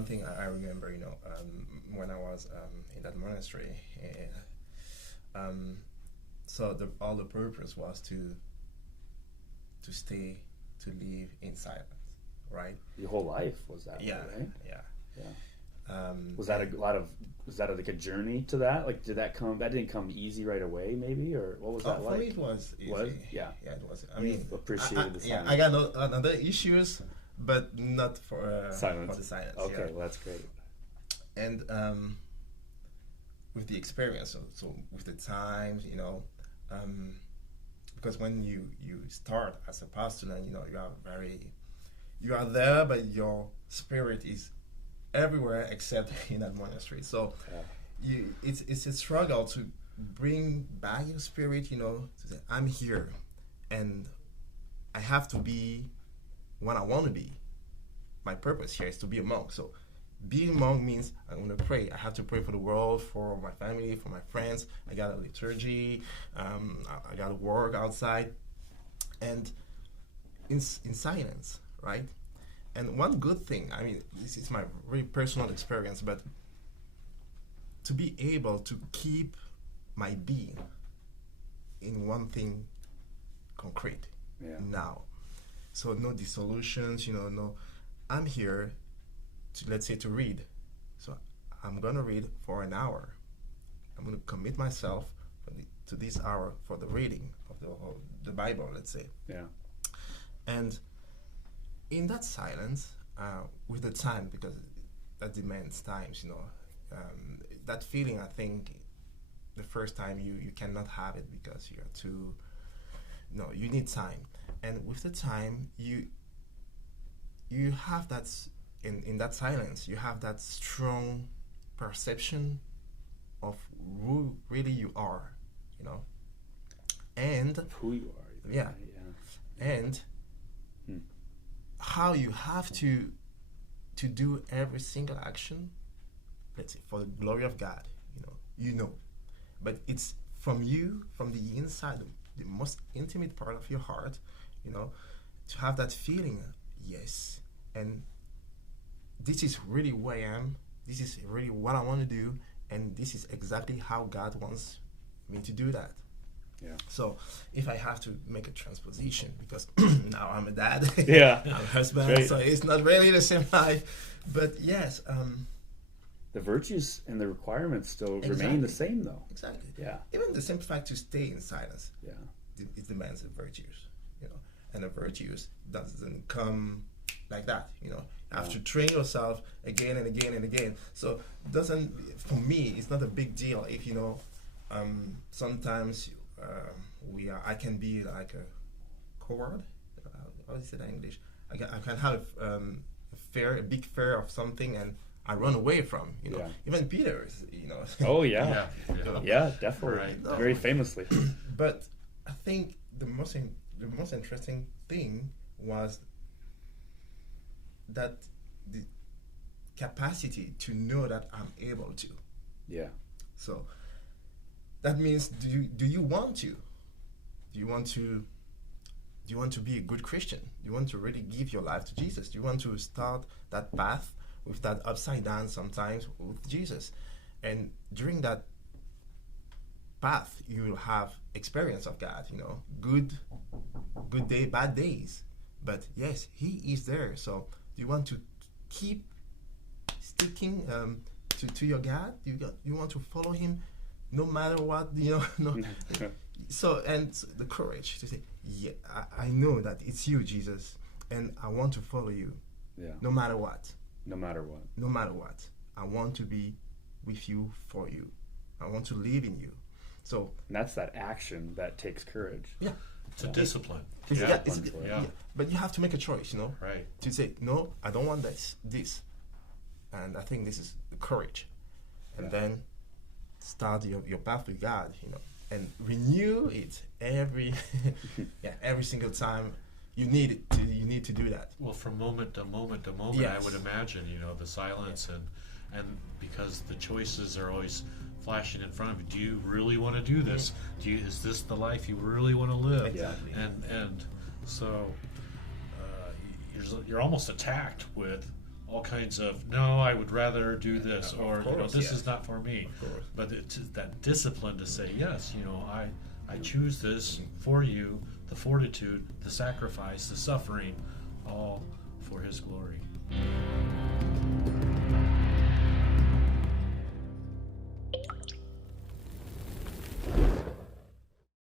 one thing I remember, when I was in that monastery, so all the purpose was to stay, to live in silence, right? Your whole life was that Yeah, way, right? yeah. Was that like a journey to that? Like, that didn't come easy right away, maybe, or what was that like? For me, it was easy. Yeah, it was. I mean, appreciated the silence. I got other issues, but not for silence. For the silence. Okay, yeah. well, that's great. And with the experience, so with the times, because when you start as a postulant, you are there, but your spirit is everywhere except in that monastery. So it's a struggle to bring back your spirit, to say, I'm here, and I have to be what I want to be. My purpose here is to be a monk. So being a monk means I'm going to pray. I have to pray for the world, for my family, for my friends. I got a liturgy. I got to work outside, and in silence, right? And one good thing, I mean, this is my very personal experience, but to be able to keep my being in one thing concrete now. So no dissolutions, no. I'm here let's say to read. So I'm going to read for an hour. I'm going to commit myself to this hour for the reading of the Bible, let's say. Yeah. And in that silence, with the time, because that demands times, that feeling, I think, the first time you cannot have it because you're too, you need time. And with the time, you have that, in that silence, you have that strong perception of who really you are, and who you are. Yeah. And how you have to do every single action, let's say, for the glory of God, but it's from you, from the inside, the most intimate part of your heart, to have that feeling, yes, and this is really who I am, this is really what I want to do, and this is exactly how God wants me to do that. Yeah. So if I have to make a transposition, because now I'm a dad, yeah, I'm a husband, great. So it's not really the same life, but yes. The virtues and the requirements still remain the same, though. Exactly. Yeah. Even the simple fact to stay in silence, it demands the virtues, and the virtues doesn't come like that, You have to train yourself again and again and again. So for me, it's not a big deal if sometimes I can be like a coward. How is it in English? I can have a big fear of something, and I run away from. Even Peter is, Oh yeah, definitely, right. Very famously. But I think the most interesting thing was that the capacity to know that I'm able to. Yeah. So that means, do you want to? Do you want to be a good Christian? Do you want to really give your life to Jesus? Do you want to start that path with that upside down sometimes with Jesus? And during that path, you will have experience of God, good day, bad days. But yes, He is there. So do you want to keep sticking to your God? You want to follow Him no matter what, No. So, and the courage to say, yeah, I know that it's you, Jesus, and I want to follow you. Yeah. No matter what. No matter what. No matter what. I want to be with you, for you. I want to live in you. So. And that's that action that takes courage. Yeah. It's a discipline. Yeah. But you have to make a choice, Right. To say, no, I don't want this. And I think this is the courage. And then start your path with God, and renew it every single time you need to do that. Well, from moment to moment to moment, Yes. I would imagine, the silence and because the choices are always flashing in front of you. Do you really want to do this? Is this the life you really want to live? Exactly. And so you're almost attacked with all kinds of, no, I would rather do this, Yeah, or of course, this yes. is not for me. Of course. But it's that discipline to say, yes, I choose this for you, the fortitude, the sacrifice, the suffering, all for His glory.